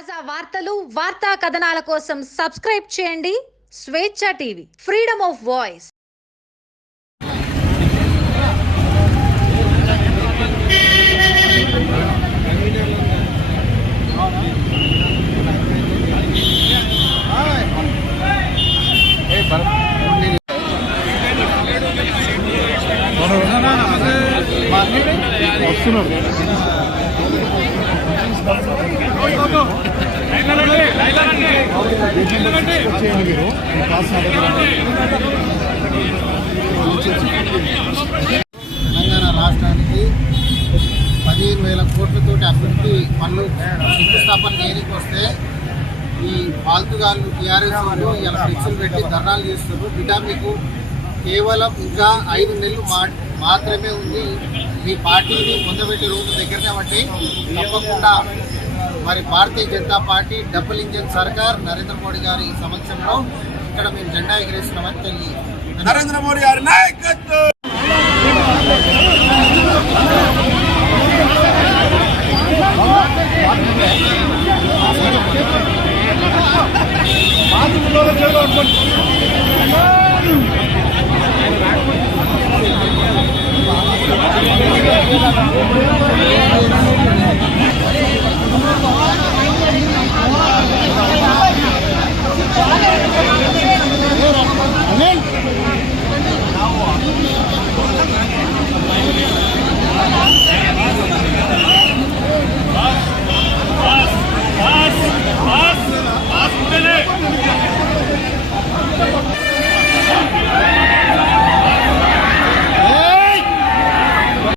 తాజా వార్తలు వార్తా కథనాల కోసం సబ్స్క్రైబ్ చేయండి స్వేచ్ఛ TV freedom of voice. Telangana రాష్ట్రానికి 15,000 కోట్లతోటి అభివృద్ధి పనులు శంకుస్థాపన చేయడానికి వస్తే ఈ పాల్తుగాళ్ళు టీఆర్ఎస్ వాళ్ళు ఇలా ఫ్లెక్సులు పెట్టి ధర్నాలు చేస్తున్నారు. బిడ్డ మీకు కేవలం ఇంకా 5 నెలలు మాత్రమే ఉంది. మీ పార్టీని పొందబెట్టే రోజు దగ్గరనే బట్టి తప్పకుండా మరి Bharatiya Janata party double engine సర్కార్ నరేంద్ర మోడీ గారి సమక్షంలో ఇక్కడ మేము జెండా ఎగరేస్తున్నామని తెలియదు. నరేంద్ర మోడీ గారి నాయకత్వం.